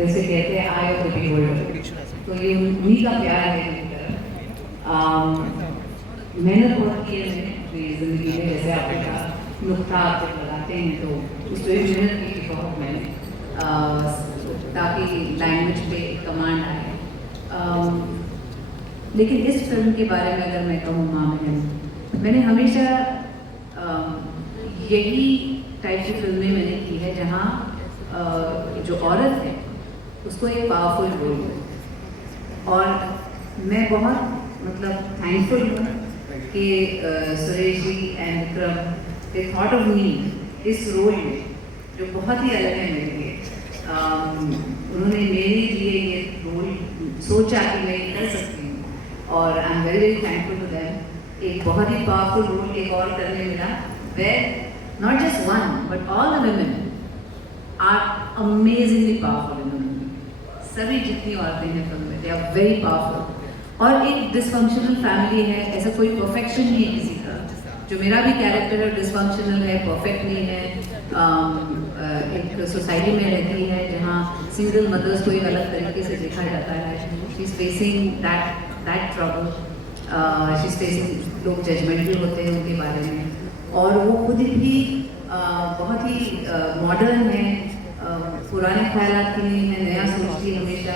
जैसे कहते हैं आई ऑफ द बिहोल्डर, तो ये उन्हीं का प्यार है मेरी तरफ। मेहनत बहुत की है मैंने अपनी ज़िंदगी में, जैसे आपने कहा नुक्ता आप जब लगाते हैं तो उस पर मेहनत की थी बहुत मैंने, ताकि लैंग्वेज पे कमांड आए। लेकिन इस फिल्म के बारे में अगर मैं कहूँ माँ बहन, मैंने हमेशा यही टाइप की फिल्में मैंने की है जहाँ जो औरत है उसको एक पावरफुल रोल हो। और मैं बहुत मतलब थैंकफुल हूँ कि Suresh ji and Vikram they thought of me इस रोल में, जो बहुत ही अलग है मेरे लिए। उन्होंने मेरे लिए ये रोल सोचा कि मैं कर सकती हूँ, और I am very very thankful to them. एक बहुत ही पावरफुल रोल एक और करने मिला, where not just one but all the women are amazingly powerful in the movie. सभी जितनी औरतें हैं फिल्म में, दे आर वेरी पावरफुल। और एक डिसफंक्शनल फैमिली है, ऐसा कोई परफेक्शन नहीं है किसी का। जो मेरा भी कैरेक्टर है डिसफंक्शनल है, परफेक्ट नहीं है। एक सोसाइटी में रहती है जहाँ सिंगल मदर्स को एक अलग तरीके से देखा जाता है। She is facing that trouble, she is facing, लोग जजमेंटल होते हैं उनके बारे में, और वो खुद भी बहुत ही मॉडर्न है, पुराने ख्यालात की नहीं है, नया सोचती है हमेशा।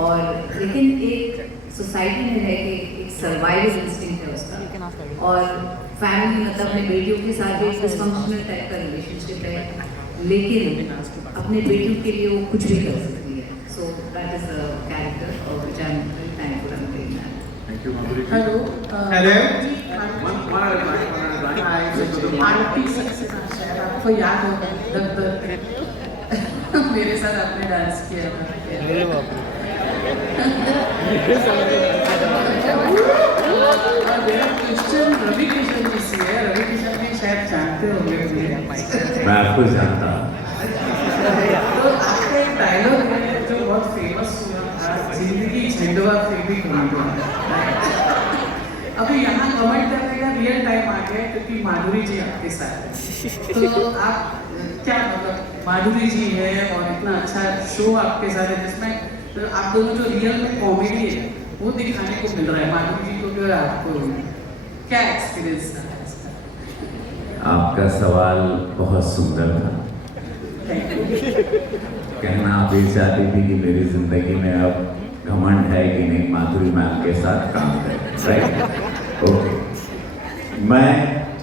और लेकिन एक सोसाइटी में रह के एक सर्वाइवल इंस्टिंक्ट है उसका, और फैमिली मतलब अपने बेटियों के साथ भी डिसफंक्शनल टाइप का रिलेशनशिप है, लेकिन अपने बेटियों के लिए वो कुछ भी कर सकती है। So that is the character और which I am very thankful I am doing that. Thank you Madhuri. Hello आपको याद होगा दग मेरे साथ आपने डांस किया था। क्रिश्चियन रवि किशन जी से है, रवि किशन जी शायद जानते होंगे मुझे। मैं आपको जानता तो आपका एक डायलॉग है जो बहुत फेमस हुआ था, जिंदगी झंडवा फिर भी घमंडवा। अभी यहाँ कमेंट करने का रियल टाइम आ गया क्योंकि माधुरी जी आपके साथ है। तो आप क्या मतलब माधुरी जी है और इतना अच्छा शो आपके साथ है जिसमें तो आप दोनों जो रियल में कॉमेडी है वो दिखाने को मिल रहा है, माधुरी जी को भी और आपको, क्या एक्सपीरियंस है इसका? आपका सवाल बहुत सुंदर था। कहना आप ये चाहती थी कि मेरी जिंदगी में अब घमंड है कि नहीं माधुरी मैम के साथ काम करें, राइट? ओके, मैं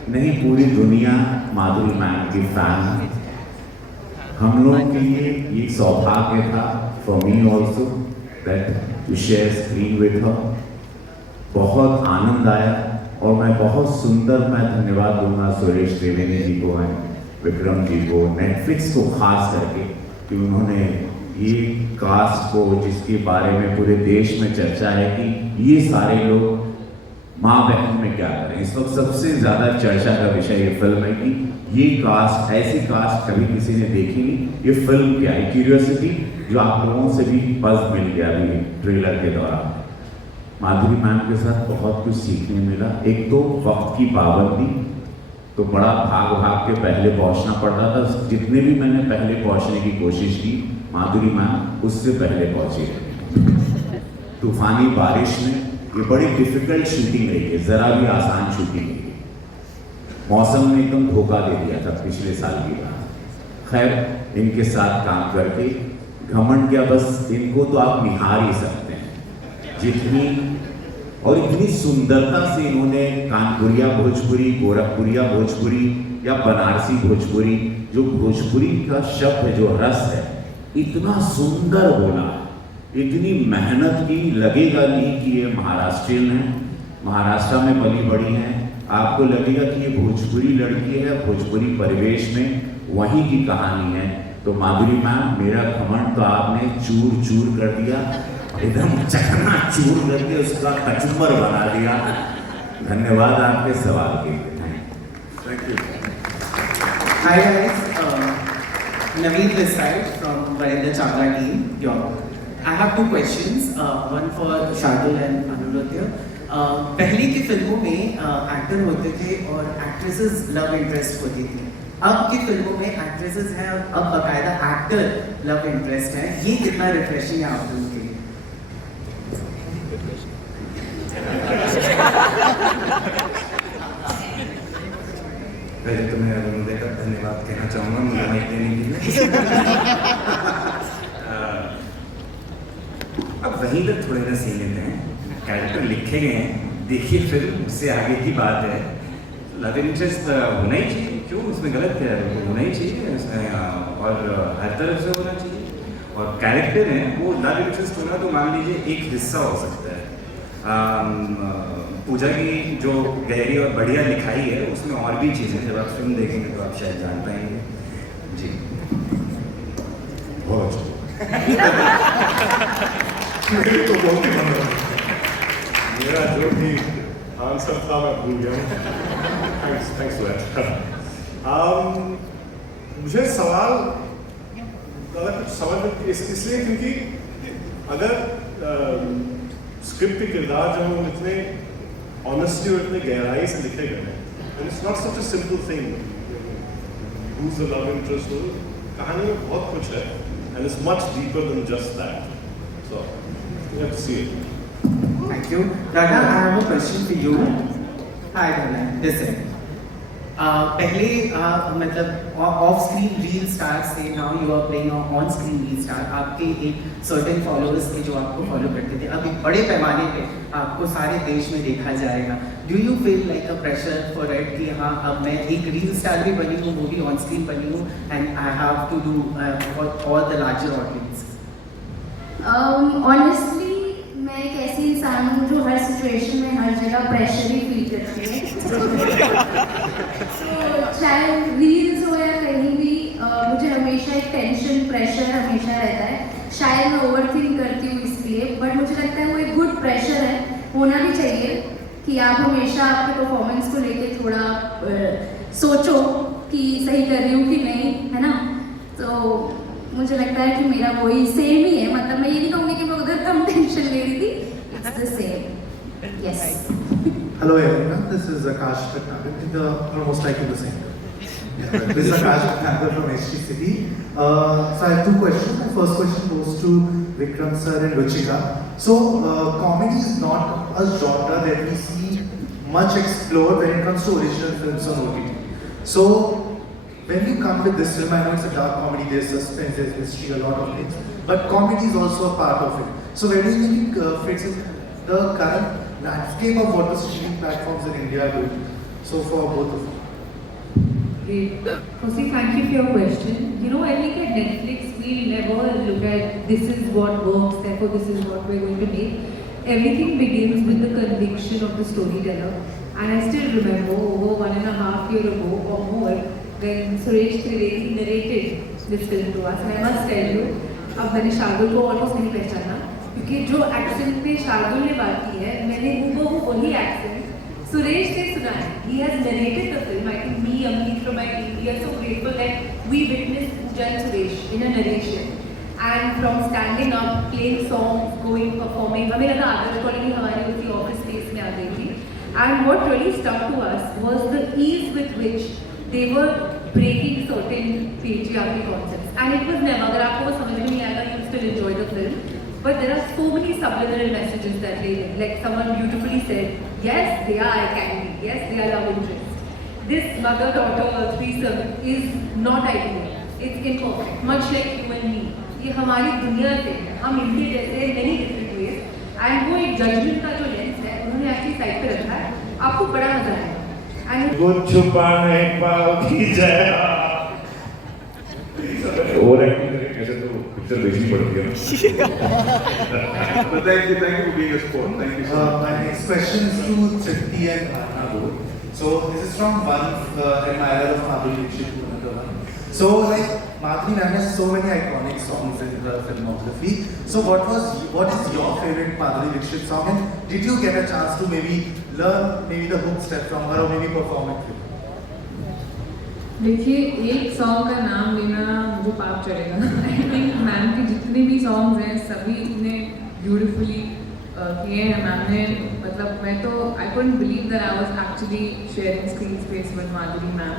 नहीं पूरी दुनिया माधुरी मैम की फैन है। हम लोगों के लिए ये सौभाग्य था, for me also, that to share screen with her. बहुत आनंद आया, और मैं बहुत सुंदर, मैं धन्यवाद दूंगा सुरेश त्रिवेदी जी को, विक्रम जी को, नेटफ्लिक्स को खास करके, कि उन्होंने ये कास्ट को, जिसके बारे में पूरे देश में चर्चा है कि ये सारे लोग माँ बहन में क्या करें। इस वक्त सबसे ज़्यादा चर्चा का विषय ये फिल्म है कि ये कास्ट, ऐसी कास्ट कभी किसी ने देखी नहीं। ये फिल्म क्या है, क्यूरियोसिटी जो आप लोगों से भी बज़ मिल गया अभी ट्रेलर के दौरान। माधुरी मैम के साथ बहुत कुछ सीखने मिला। एक तो वक्त की पाबंदी, तो बड़ा भाग के पहले पहुंचना पड़ता था। जितने भी मैंने पहले पहुंचने की कोशिश की, माधुरी मैम उससे पहले पहुंची। तूफानी बारिश में ये बड़ी डिफिकल्ट शूटिंग रही है, ज़रा भी आसान शूटिंग नहीं है। मौसम ने एकदम धोखा दे दिया था पिछले साल की बात। खैर, इनके साथ काम करके घमंड क्या, बस इनको तो आप निहार ही सकते हैं। जितनी और इतनी सुंदरता से इन्होंने कानपुरिया भोजपुरी, गोरखपुरिया भोजपुरी या बनारसी भोजपुरी, जो भोजपुरी का शब्द जो रस है, इतना सुंदर बोला, इतनी मेहनत की, लगेगा नहीं कि ये महाराष्ट्रियन है, महाराष्ट्र में पली बड़ी हैं। आपको लगेगा कि ये भोजपुरी लड़की है, भोजपुरी परिवेश में वहीं की कहानी है। तो माधुरी मैम, मेरा घमंड तो आपने चूर चूर कर दिया, एकदम चकना चूर करके उसका कचुम्बर बना दिया। धन्यवाद आपके सवाल के लिए। Thank you. Hi guys, Naveen this side from Varendra Chawla team, York. I have two questions, one for Shardul and Anuradhya. पहले की फिल्मों में एक्टर होते थे और एक्ट्रेसेस लव इंटरेस्ट होती थी, अब की फिल्मों में एक्ट्रेसेस हैं और अब बाकायदा एक्टर लव इंटरेस्ट है, ये कितना रिफ्रेशिंग है आप लोगों के लिए? पहले तो मैं अरुणोदय का धन्यवाद कहना चाहूँगा मुझे माइक देने के लिए। अब वहीं तक थोड़े ना सीन लेते हैं, कैरेक्टर लिखे गए हैं, देखिए फिर उससे आगे की बात है। लव इंटरेस्ट होना ही चाहिए, क्यों उसमें गलत क्या है, वो होना ही चाहिए उसमें, और हर तरफ से होना चाहिए। और कैरेक्टर है वो लव इंटरेस्ट होना तो मान लीजिए एक हिस्सा हो सकता है। पूजा की जो गहरी और बढ़िया लिखाई है उसमें और भी चीज़ें, जब आप फिल्म देखेंगे तो आप शायद जान पाएंगे। जी बहुत अच्छा। मेरे तो बहुत ही मन रहा, मेरा जो भी आंसर था मैं भूल गया हूँ। Thanks for that. मुझे सवाल ज़्यादा कुछ समझ इसलिए क्योंकि अगर स्क्रिप्ट के किरदार जो हैं वो इतने ऑनेस्टी और इतने गहराई से लिखे गए हैं, and it's not such a simple thing who is the love interest. कहानी में बहुत कुछ है and it's much deeper than just that, so you have to see it. Thank you. Dada, I have a question for you. Hi, Dada. Listen. पहले मतलब off screen reel star से now you are playing on screen reel star, आपके एक certain followers थे जो आपको follow करते थे, अब एक बड़े पैमाने पे आपको सारे देश में देखा जाएगा। Do you feel like a pressure for it कि हाँ अब मैं एक रील स्टार भी बनी हूँ, वो भी ऑन स्क्रीन बनी हूँ, and I have to do for all the larger audience? Honestly मैं एक ऐसी इंसान हूँ जो हर सिचुएशन में हर जगह प्रेशर ही फील करती है। तो चाहे रील्स हो या कहीं भी मुझे हमेशा एक टेंशन प्रेशर हमेशा रहता है। शायद मैं ओवरथिंक करती हूँ इसलिए, बट मुझे लगता है वो एक गुड प्रेशर है, होना भी चाहिए कि आप हमेशा आपके परफॉर्मेंस को लेके थोड़ा सोचो कि सही कर रही हूँ कि नहीं, है ना। तो मुझे लगता है कि मेरा वही सेम ही है, मतलब मैं ये नहीं कहूँगी कि मैं उधर कम टेंशन ले रही थी, it's the same. Yes. Hello everyone, this is Akash Bhatnagar, almost like the same. This is Akash Bhatnagar from HT City. So I have two questions. My first question goes to Vikram sir and Ruchika. So comedy is not a genre that we see much explored when it comes to original films on OTT. So when you come with this film, I know it's a dark comedy, there's suspense, there's mystery, a lot of things, but comedy is also a part of it. So where do you think it fits in the current landscape of what the streaming platforms in India are doing? So for both of you. Great. Firstly, thank you for your question. You know, I think at Netflix, we'll never look at this is what works, therefore this is what we're going to make. Everything begins with the conviction of the storyteller. And I still remember over 1.5 years ago or more, when Suresh Trivedi narrated this film to us. And I must tell you, अब मैंने शार्दुल को almost नहीं पहचाना, क्योंकि जो accent पे शार्दुल ने बात की है, मैंने वो वही एक्सेंट सुरेश ने सुना है. He has narrated the film. I think me, Amit from my team, we are so grateful that we witnessed Pooja and Suresh in a narration. And from standing up, playing songs, going, performing, हमें लगा आदर्श colony हमारी उसी office space में आ गई थी. And what really stuck to us was the ease with which they were breaking certain patriarchal concepts. And it was never, अगर आपको वो समझ में नहीं आएगा, you still enjoy the film. But there are so many subliminal messages that they live. Like someone beautifully said, yes, they are eye candy. Yes, they are love interest. This mother-daughter threesome is not ideal. It's imperfect. Much like you and me. ये हमारी दुनिया से है. हम इनके जैसे many different ways. And वो एक judgment का जो lens है, उन्होंने actually side पे रखा है. आपको बड़ा मजा आएगा. And वो छुपाने पाओगी जया। ओवर एक्टिंग करके कैसे तो पिक्चर देखनी पड़ती है ना। But thank you for being a sport. Thank you so much. My next question is to Tripti and Arnab. So this is from one admirer of Madhuri Dixit to another one. So like Madhuri ma'am has so many iconic songs in her filmography. So what is your favorite Madhuri Dixit song, and did you get a chance to maybe learn the hook step from her or maybe perform it? देखिए, एक song का नाम लेना मुझे पाप चढ़ेगा. I think ma'am के जितने भी सॉन्ग्स हैं सभी इतने ब्यूटिफुली किए हैं मैम ने. मतलब मैं तो I couldn't believe that I was actually sharing screen space with Madhuri ma'am.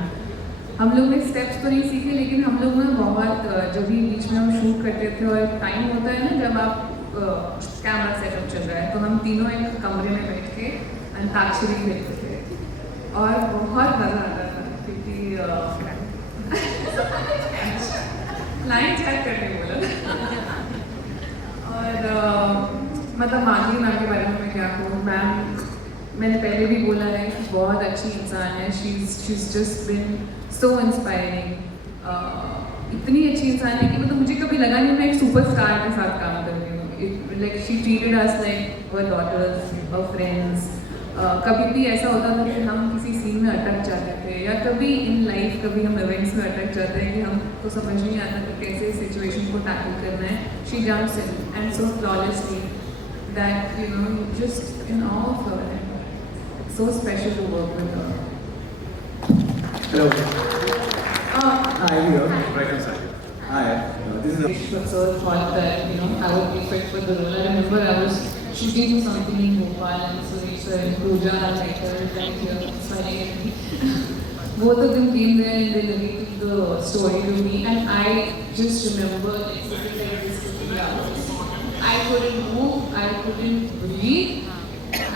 हम लोग ने स्टेप्स तो नहीं सीखे, लेकिन हम लोग ना बहुत जब भी बीच में हम शूट करते थे और टाइम होता है ना जब आप कैमरा सेटअप चल रहा है, तो हम तीनों एक कमरे में बैठ के अंताक्षरी खेलते थे और बहुत मज़ा आता था, क्योंकि लाइन चेक करने बोला और मतलब माधुरी मैम के बारे में मैं क्या कहूँ, मैम मैंने पहले भी बोला है कि बहुत अच्छी इंसान है, she is just been so inspiring, इतनी अच्छी इंसान है कि मतलब मुझे कभी लगा नहीं मैं एक सुपरस्टार के साथ काम कर रही हूँ, like she treated us like her daughters her friends. कभी भी ऐसा होता था कि हम किसी सीन में अटक जाते थे या कभी इन लाइफ कभी हम इवेंट्स में अटक जाते हैं कि हमको समझ नहीं आता कि कैसे सिचुएशन को टैकल करना है, she jumps in and so flawlessly that you know just in all of her and so special to work with her. Hello. Hi, here. Right inside. Hi. This is. Vishwa sir thought that I would be fit for the role. I remember I was shooting something in Bhopal and Suresh sir and Pooja and writer right here smiling at me. Both of them came there and they narrated the story to me, and I just remember like sitting like this looking out. I couldn't move. I couldn't breathe.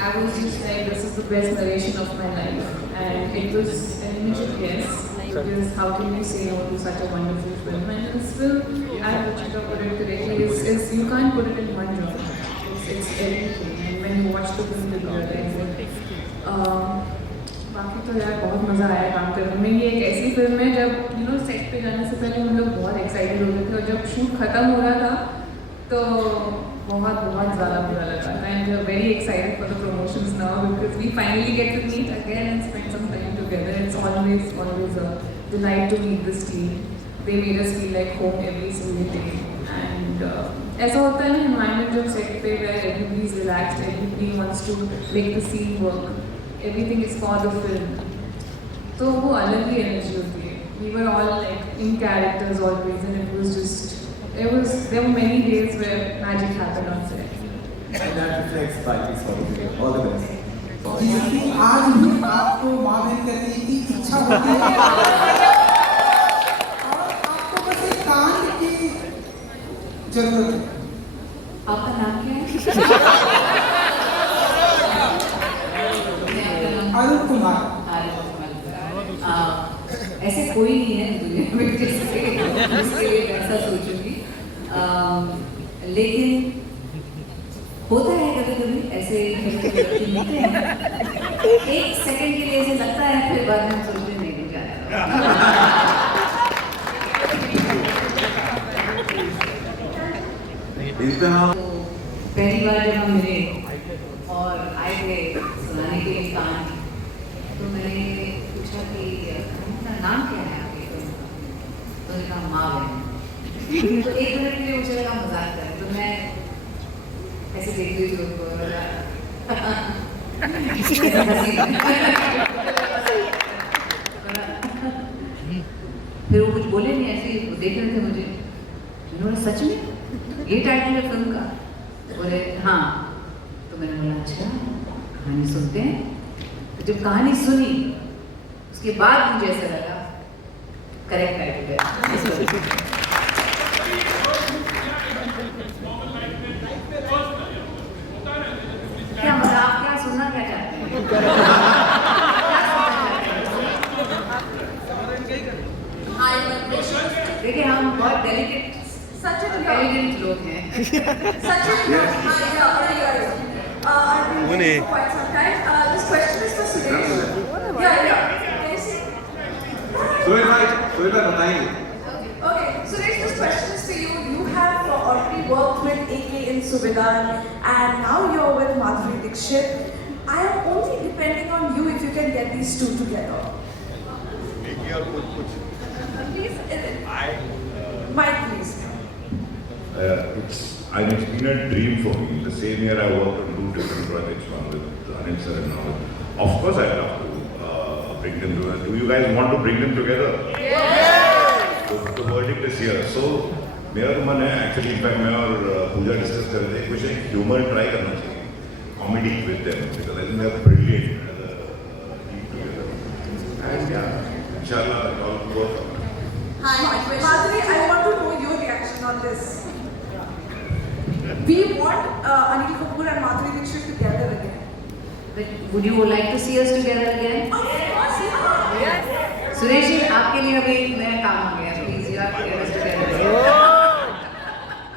I was just like, this is the best narration of my life, and it was an immediate yes, because how can you say no to such a wonderful film? And this film, as Ruchika put it correctly, is you can't put it in one genre. It's everything, and when you watch the film, you realize it. बाकी तो यार बहुत मज़ा आया काम करने में। ये एक ऐसी फिल्म है जब सेट पे जाने से पहले हम लोग बहुत एक्साइटेड हो गए थे, और जब शूट खत्म हो रहा था तो बहुत ज़्यादा बुरा लगा था, and we are very excited for the promotions now because we finally get to meet again and spend some time together. It's always a delight to meet this team. They made us feel like home every single day, and ऐसा होता है ना environment जब set पे where everybody is relaxed, everybody wants to make the scene work, everything is for the film, तो वो अलग ही energy होती है. We were all like in characters always, and it was just. There were many days where magic happened on set. And that reflects by this sort. All the best. जिसकी आज भी आपको माँ बहन करने की इच्छा होती है और आपको बस एक कान की जरूरत है। आपका नाम क्या है? अरुण कुमार। ऐसे कोई नहीं है दुनिया में जिसके लिए ऐसा सोचूंगी, लेकिन होता है कभी कभी ऐसे मिलते हैं, एक सेकंड के लिए ऐसे लगता है, फिर बाद में सोचते नहीं कुछ तो पहली बार जब हम मिले और आए थे सुनाने के लिए कहानी, तो मैंने पूछा कि नाम क्या है आपके फिल्म का? तो उन्होंने कहा माँ बहन। तो एक मिनट के लिए मुझे लगा मजाक कर, तो मैं ऐसे देख रही थी उसको, फिर वो कुछ बोले नहीं, ऐसे ही देख रहे थे मुझे। उन्होंने सच में ये टाइटल है फिल्म का? बोले हाँ। तो मैंने बोला अच्छा कहानी सुनते हैं। तो जब कहानी सुनी उसके बाद मुझे ऐसा लगा करेक्ट टाइटल है। क्या मतलब आप क्या सुनना क्या चाहते हैं? देखिए हम बहुत डेलिकेट एलिगेंट लोग हैं। Okay, Suresh, this question is to you. You have already worked with AK in Suvidar, and now you're with Madhuri Dixit. I am only depending on you if you can get these two together. AK or kuch. Please, Mike, please. It's been a dream for me. The same year I worked on 2 different projects, one with Anil sir and now. Of course I'd love to bring them together. Do you guys want to bring them together? Yeah! The verdict is here. So, मेरा तो मन है actually, in fact मैं और पूजा discuss कर रहे थे कुछ एक ह्यूमर ट्राई करना चाहिए, comedy with them, because I think they are brilliant as a team together. And yeah, inshallah, all both of us. Hi, Madhuri, I want to know your reaction on this. We want Anil Kapoor and Madhuri Dixit together again. But would you like to see us together again? Of course, yeah. Suresh ji, आपके लिए अभी एक नया काम आ गया. Please, you have to get us together.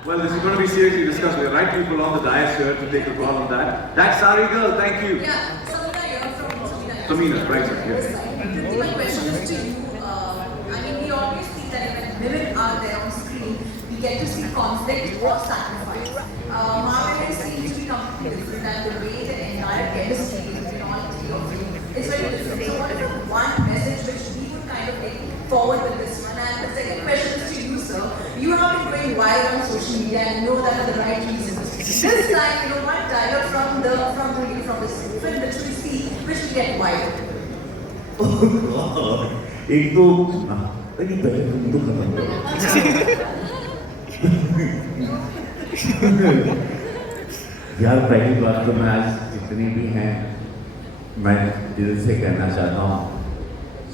Well, this is going to be seriously discussed. We have right people on the dais here to take a call on that. That's Sari girl, thank you. Yeah, Samina here from Samina. Samina, right, sir, yes. My question is to you. I mean, we always see that when women are there on screen, we get to see conflict or sacrifice. Marvel seems to be completely different, and the way the entire chemistry between all three of you is very different. So, what is the one message which we would kind of take forward with this one? And the second question is to you, sir. You have been going wild on social media and know that for the right reasons. This time, one dialogue from this film which we see, which will get wild. एक तो नहीं पहले तुम तो खत्म करो यार. पहली बात तो मैं आज जितनी भी हैं मैं दिल से कहना चाहता हूँ,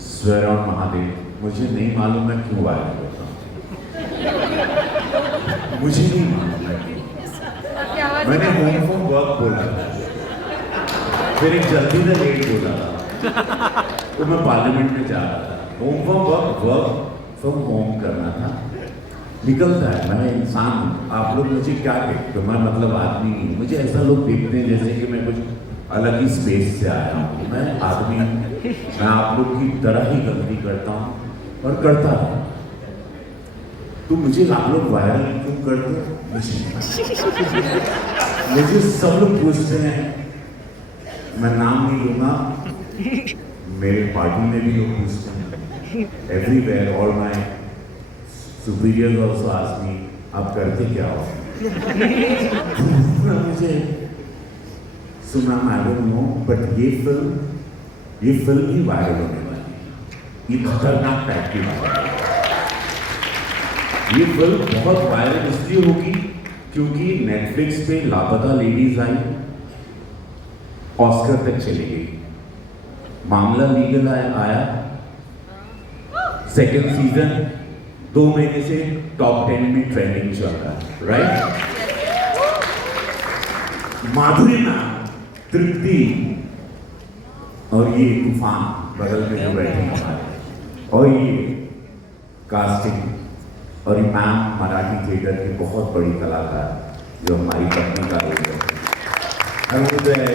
स्वर और महादेव, मुझे नहीं मालूम मैं क्यों वायरल होता हूँ. मुझे नहीं मालूम है. मैंने होम फ्रॉम वर्क बोला था, फिर एक जल्दी से लेट बोला था, तो मैं पार्लियामेंट में जा रहा था. Home from work from home करना था. निकलता है, मैं इंसान हूँ. आप लोग मुझे क्या देखते हो? मैं मतलब आदमी नहीं. मुझे ऐसा लोग देखते हैं जैसे कि मैं कुछ अलग ही स्पेस से आया हूँ. मैं आदमी हूँ. मैं आप लोग की तरह ही गलती करता हूँ और करता हूँ. तो मुझे आप लोग वायरल क्यों करते हो? मुझे सब लोग पूछते हैं, मैं नाम नहीं लूँगा, मेरे पार्टी में भी लोग पूछते हैं. Everywhere all my superiors also ask me, आप करते क्या हो? मुझे सुना आई डोंट नो, बट ये फिल्म ही वायरल होने वाली है. ये खतरनाक टाइप की बात है. ये फिल्म बहुत वायरल इसलिए होगी क्योंकि नेटफ्लिक्स पे लापता लेडीज आई, ऑस्कर तक चली गई. मामला लीगल आया, सेकेंड सीजन 2 महीने से टॉप 10 में ट्रेंडिंग चल रहा है, राइट? माधुरी नाम, तृप्ति और ये तूफान बगल में जो बैठे हैं, और ये कास्टिंग, और मैम मराठी थिएटर की बहुत बड़ी कलाकार जो हमारी पत्नी का रोल है.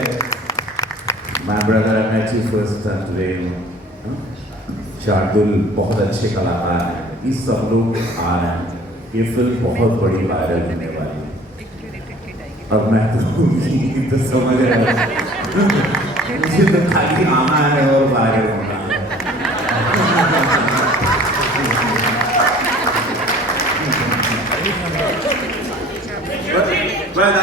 My brother, I met you first time today. Shardul बहुत अच्छे कलाकार हैं. इस सब लोग आ रहे हैं. ये फिल्म बहुत बड़ी वायरल होने वाली है. अब मैं तो समझ रहा हूँ, मुझे तो खाली आना है और वायरल होना है. Well,